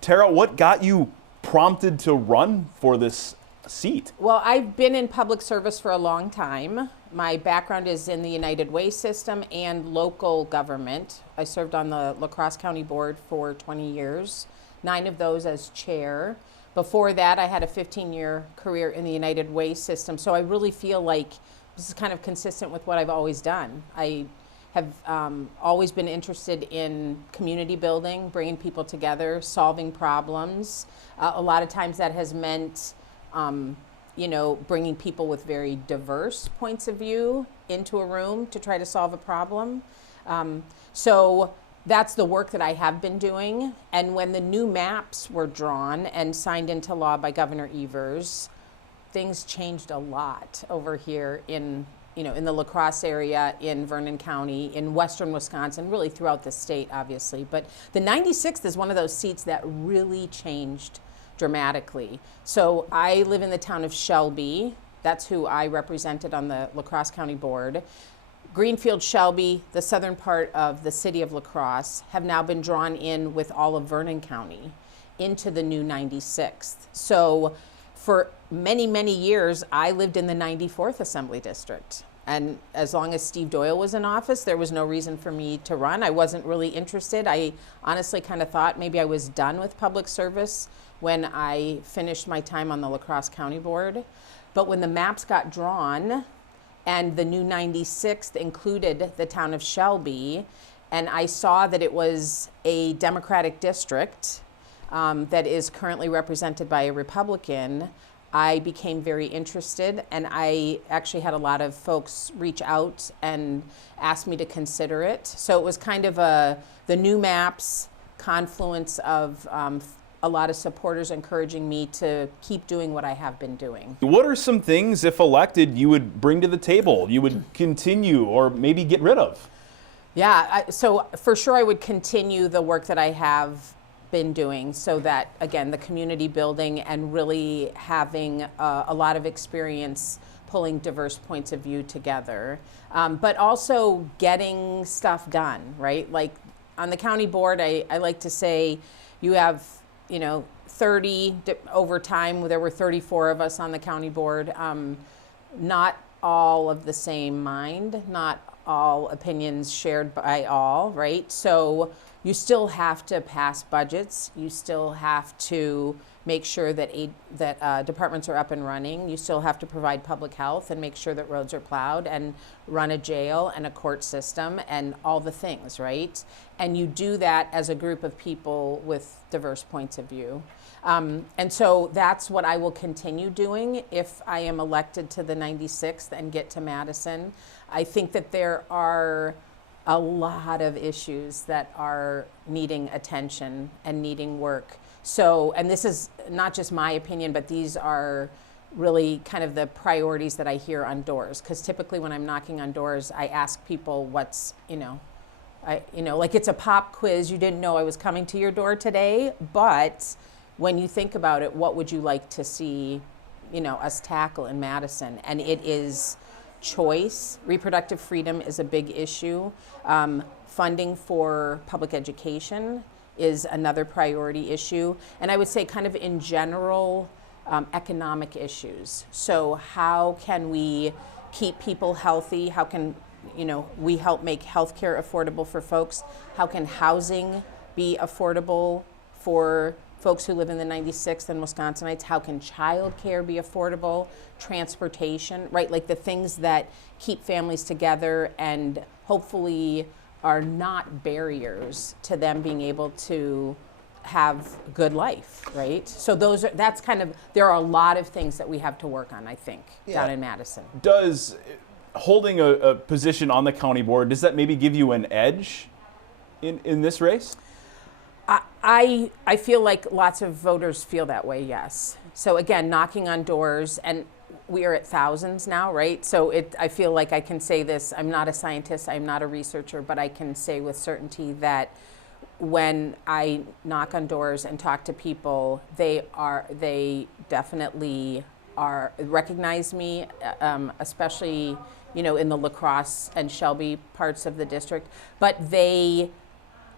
Tara, what got you prompted to run for this seat? Well, I've been in public service for a long time. My background is in the United Way system and local government. I served on the La Crosse County Board for 20 years, 9 of those as chair. Before that, I had a 15-year career in the United Way system. So I really feel like this is kind of consistent with what I've always done. I have always been interested in community building, bringing people together, solving problems. A lot of times that has meant, bringing people with very diverse points of view into a room to try to solve a problem. So that's the work that I have been doing. And when the new maps were drawn and signed into law by Governor Evers, things changed a lot over here in the La Crosse area, in Vernon County, in western Wisconsin, really throughout the state, obviously. But the 96th is one of those seats that really changed dramatically. So I live in the town of Shelby. That's who I represented on the La Crosse County Board. Greenfield, Shelby, the southern part of the city of La Crosse, have now been drawn in with all of Vernon County into the new 96th. So for many, many years, I lived in the 94th Assembly District. And as long as Steve Doyle was in office, there was no reason for me to run. I wasn't really interested. I honestly kind of thought maybe I was done with public service when I finished my time on the La Crosse County Board. But when the maps got drawn and the new 96th included the town of Shelby, and I saw that it was a Democratic district that is currently represented by a Republican, I became very interested, and I actually had a lot of folks reach out and ask me to consider it. So it was kind of the new maps confluence of a lot of supporters encouraging me to keep doing what I have been doing. What are some things, if elected, you would bring to the table, you would continue or maybe get rid of? Yeah, so for sure I would continue the work that I have been doing, so that, again, the community building and really having a lot of experience pulling diverse points of view together, but also getting stuff done, right? Like on the county board, I like to say you have 30, over time, there were 34 of us on the county board, not all of the same mind, not all opinions shared by all, right? So you still have to pass budgets. You still have to make sure that departments are up and running. You still have to provide public health and make sure that roads are plowed and run a jail and a court system and all the things, right? And you do that as a group of people with diverse points of view. And so that's what I will continue doing if I am elected to the 96th and get to Madison. I think that there are a lot of issues that are needing attention and needing work. So, and this is not just my opinion, but these are really kind of the priorities that I hear on doors. Because typically when I'm knocking on doors, I ask people what's, like it's a pop quiz. You didn't know I was coming to your door today, but when you think about it, what would you like to see, us tackle in Madison? And it is choice. Reproductive freedom is a big issue. Funding for public education is another priority issue. And I would say kind of in general, economic issues. So how can we keep people healthy? How can we help make healthcare affordable for folks? How can housing be affordable for folks who live in the 96th and Wisconsinites? How can childcare be affordable? Transportation, right? Like the things that keep families together and hopefully are not barriers to them being able to have a good life, right? So there are a lot of things that we have to work on, I think, down in Madison. Does holding a position on the county board, does that maybe give you an edge in this race? I feel like lots of voters feel that way, yes. So again, knocking on doors, and we are at thousands now, right? So I feel like I can say this, I'm not a scientist, I'm not a researcher, but I can say with certainty that when I knock on doors and talk to people, they definitely recognize me, especially, in the La Crosse and Shelby parts of the district, but they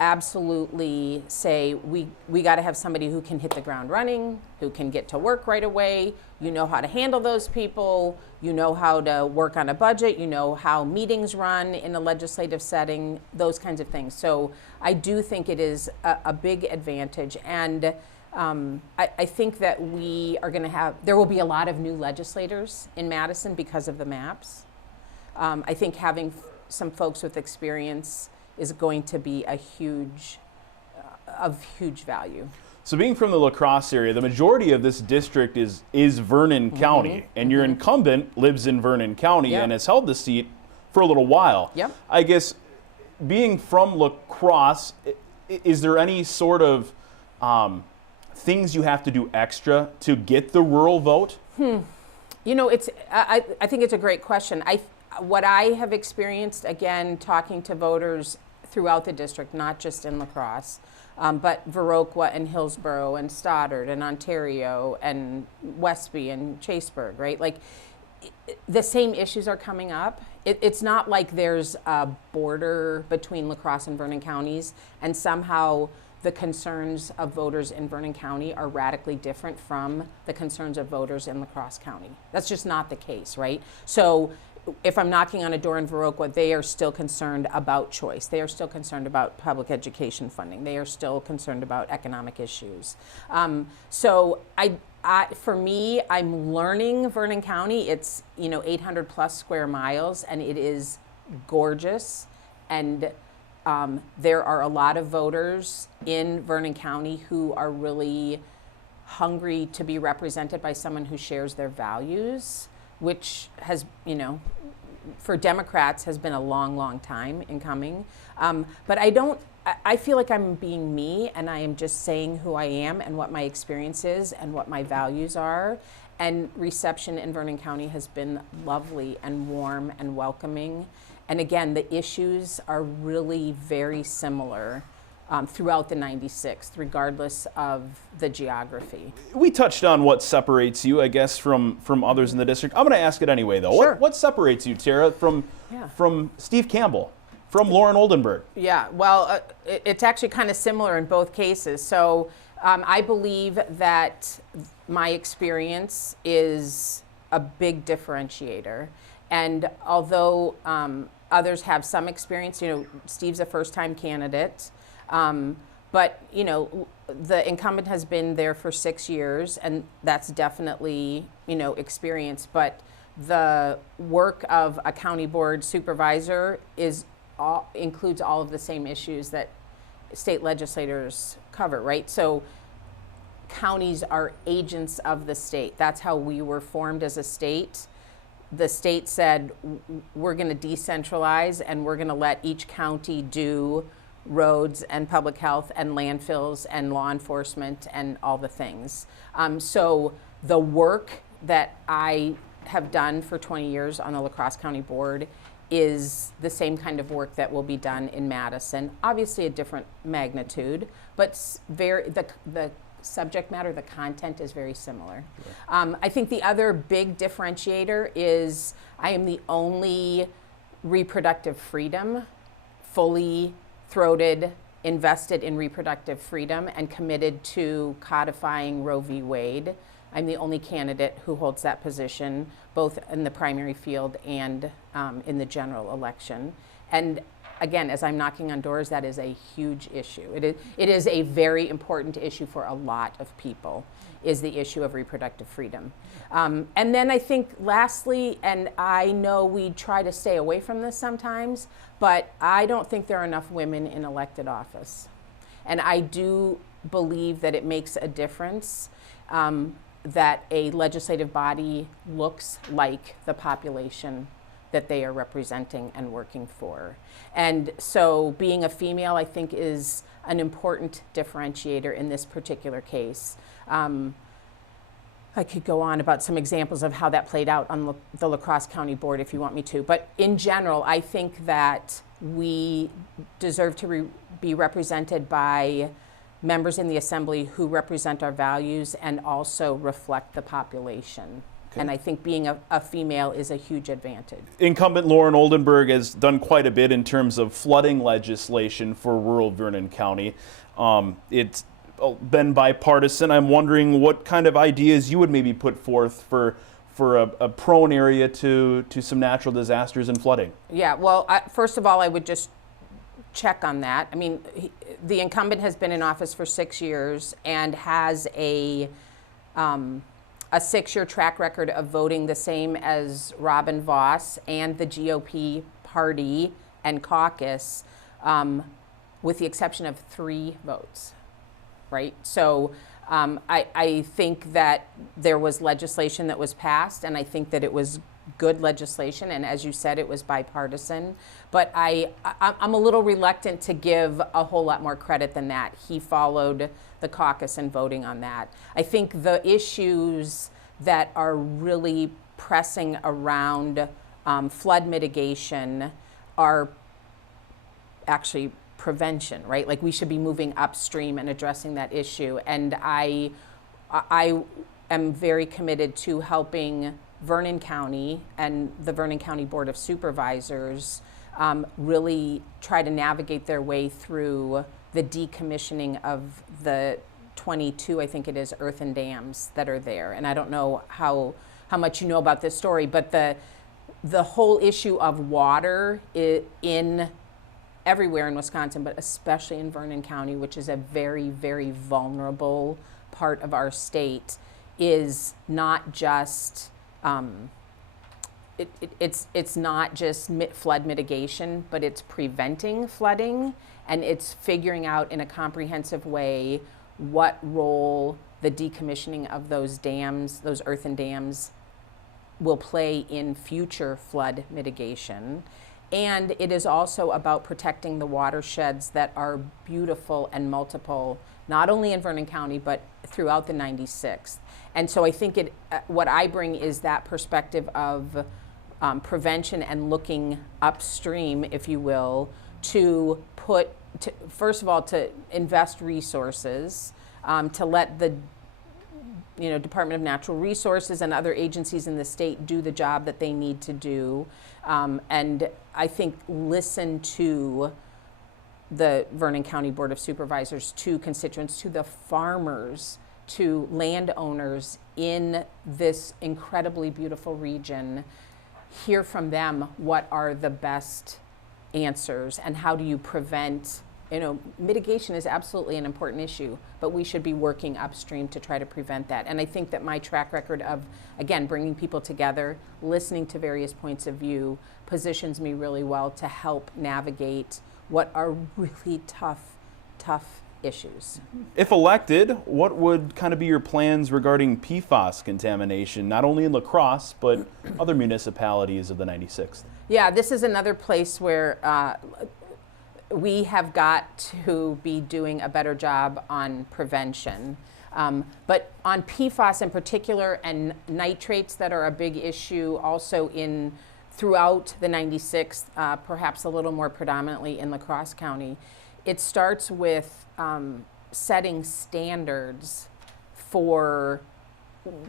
absolutely say we got to have somebody who can hit the ground running, who can get to work right away. You know how to handle those people. You know how to work on a budget. You know how meetings run in a legislative setting, those kinds of things. So I do think it is a big advantage. And I think that there will be a lot of new legislators in Madison because of the maps. I think having some folks with experience is going to be of huge value. So being from the La Crosse area, the majority of this district is Vernon County, and your incumbent lives in Vernon County and has held the seat for a little while. Yep. I guess being from La Crosse, is there any sort of things you have to do extra to get the rural vote? You know, I think it's a great question. What I have experienced, again, talking to voters throughout the district, not just in La Crosse, but Viroqua and Hillsborough and Stoddard and Ontario and Westby and Chaseburg, right? Like, the same issues are coming up. It's not like there's a border between La Crosse and Vernon counties, and somehow the concerns of voters in Vernon County are radically different from the concerns of voters in La Crosse County. That's just not the case, right? So if I'm knocking on a door in Viroqua, they are still concerned about choice. They are still concerned about public education funding. They are still concerned about economic issues. So for me, I'm learning Vernon County. It's 800 plus square miles, and it is gorgeous. And there are a lot of voters in Vernon County who are really hungry to be represented by someone who shares their values, which has, for Democrats has been a long, long time in coming. But I feel like I'm being me, and I am just saying who I am and what my experience is and what my values are. And reception in Vernon County has been lovely and warm and welcoming. And again, the issues are really very similar throughout the 96th, regardless of the geography. We touched on what separates you, I guess, from others in the district. I'm going to ask it anyway, though. Sure. What separates you, Tara, from Steve Campbell, from Lauren Oldenburg? Yeah, well, it's actually kind of similar in both cases. So I believe that my experience is a big differentiator. And although others have some experience, Steve's a first-time candidate. But, the incumbent has been there for 6 years, and that's definitely, experience. But the work of a county board supervisor includes all of the same issues that state legislators cover, right? So counties are agents of the state. That's how we were formed as a state. The state said, we're going to decentralize, and we're going to let each county do roads and public health and landfills and law enforcement and all the things. So the work that I have done for 20 years on the La Crosse County Board is the same kind of work that will be done in Madison. Obviously a different magnitude, but the subject matter, the content is very similar. Right. I think the other big differentiator is I am the only reproductive freedom, fully throated, invested in reproductive freedom, and committed to codifying Roe v. Wade. I'm the only candidate who holds that position, both in the primary field and in the general election. And again, as I'm knocking on doors, that is a huge issue. It is a very important issue for a lot of people, is the issue of reproductive freedom. And then I think lastly, and I know we try to stay away from this sometimes, but I don't think there are enough women in elected office. And I do believe that it makes a difference that a legislative body looks like the population that they are representing and working for. And so being a female, I think, is an important differentiator in this particular case. I could go on about some examples of how that played out on the La Crosse County Board if you want me to. But in general, I think that we deserve to be represented by members in the Assembly who represent our values and also reflect the population. And I think being a female is a huge advantage. Incumbent Lauren Oldenburg has done quite a bit in terms of flooding legislation for rural Vernon County. It's been bipartisan. I'm wondering what kind of ideas you would maybe put forth for a prone area to some natural disasters and flooding. Yeah, well, first of all, I would just check on that. I mean, the incumbent has been in office for 6 years and has a 6-year track record of voting the same as Robin Voss and the GOP party and caucus, with the exception of 3 votes, right? So I think that there was legislation that was passed, and I think that it was good legislation, and as you said, it was bipartisan. But I'm a little reluctant to give a whole lot more credit than that. He followed the caucus in voting on that. I think the issues that are really pressing around flood mitigation are actually prevention, right? Like, we should be moving upstream and addressing that issue. And I am very committed to helping Vernon County and the Vernon County Board of Supervisors really try to navigate their way through the decommissioning of the 22, I think it is, earthen dams that are there. And I don't know how much you know about this story, but the whole issue of water in everywhere in Wisconsin, but especially in Vernon County, which is a very, very vulnerable part of our state, is not just it's not just flood mitigation, but it's preventing flooding, and it's figuring out in a comprehensive way what role the decommissioning of those dams, those earthen dams, will play in future flood mitigation. And it is also about protecting the watersheds that are beautiful and multiple, not only in Vernon County, but throughout the 96th. And so I think what I bring is that perspective of prevention and looking upstream, if you will, first of all, to invest resources, to let the Department of Natural Resources and other agencies in the state do the job that they need to do. And I think listen to the Vernon County Board of Supervisors, to constituents, to the farmers, to landowners in this incredibly beautiful region, hear from them what are the best answers and how do you prevent. Mitigation is absolutely an important issue, but we should be working upstream to try to prevent that. And I think that my track record of, again, bringing people together, listening to various points of view, positions me really well to help navigate what are really tough issues. If elected, what would kind of be your plans regarding PFAS contamination, not only in La Crosse, but other municipalities of the 96th? Yeah, this is another place where we have got to be doing a better job on prevention. But on PFAS in particular, and nitrates that are a big issue also throughout the 96th, perhaps a little more predominantly in La Crosse County, it starts with setting standards for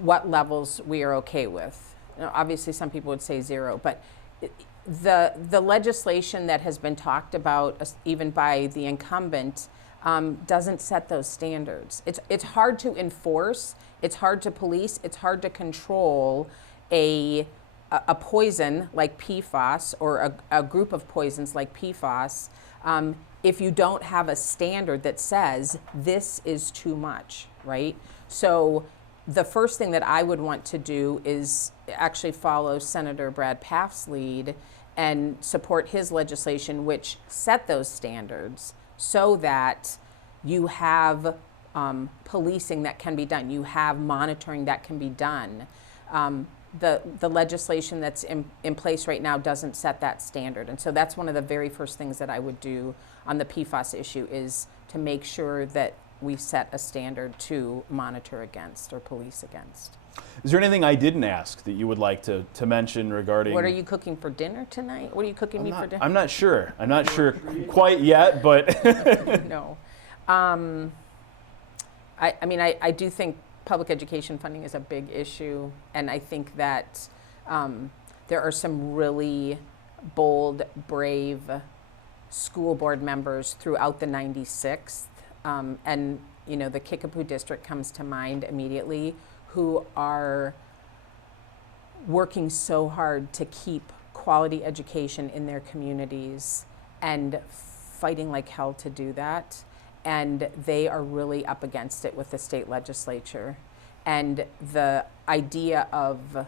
what levels we are okay with. Obviously, some people would say 0, but the legislation that has been talked about, even by the incumbent, doesn't set those standards. It's hard to enforce, it's hard to police, it's hard to control a poison like PFAS, or a group of poisons like PFAS, if you don't have a standard that says this is too much, right? So the first thing that I would want to do is actually follow Senator Brad Pfaff's lead and support his legislation, which set those standards so that you have policing that can be done, you have monitoring that can be done. The legislation that's in place right now doesn't set that standard. And so that's one of the very first things that I would do on the PFAS issue, is to make sure that we set a standard to monitor against or police against. Is there anything I didn't ask that you would like to mention regarding... What are you cooking for dinner tonight? What are you cooking me for dinner? I'm not sure. I'm not sure quite yet, but... No. I do think public education funding is a big issue, and I think that there are some really bold, brave school board members throughout the 96th, and the Kickapoo district comes to mind immediately, who are working so hard to keep quality education in their communities and fighting like hell to do that. And they are really up against it with the state legislature. And the idea of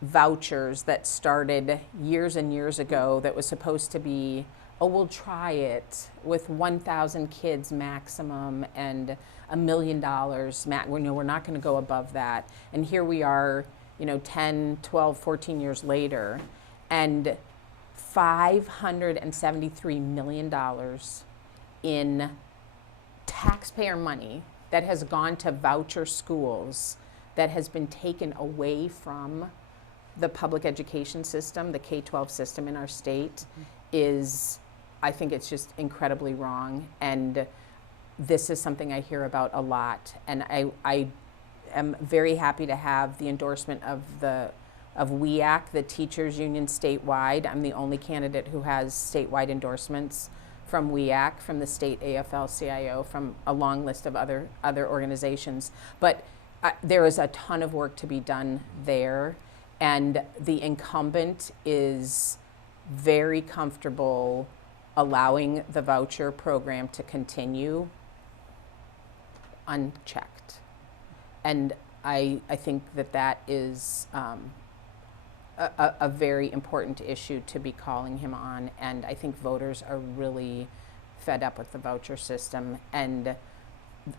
vouchers that started years and years ago that was supposed to be, oh, we'll try it with 1,000 kids maximum and $1 million. We're not going to go above that. And here we are, 10, 12, 14 years later, and $573 million in taxpayer money that has gone to voucher schools that has been taken away from the public education system, the K-12 system in our state, I think it's just incredibly wrong. And this is something I hear about a lot. And I am very happy to have the endorsement of WEAC, the teachers union statewide. I'm the only candidate who has statewide endorsements from WEAC, from the state AFL-CIO, from a long list of other organizations. But there is a ton of work to be done there, and the incumbent is very comfortable allowing the voucher program to continue unchecked. And I think that is a very important issue to be calling him on, and I think voters are really fed up with the voucher system. And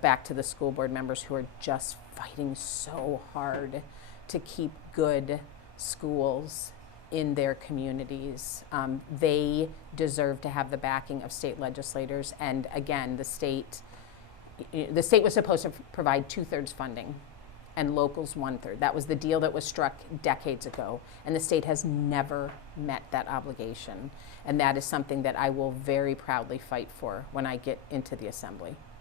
back to the school board members who are just fighting so hard to keep good schools in their communities. They deserve to have the backing of state legislators, and again, the state was supposed to provide 2/3 funding and locals 1/3. That was the deal that was struck decades ago, and the state has never met that obligation. And that is something that I will very proudly fight for when I get into the assembly.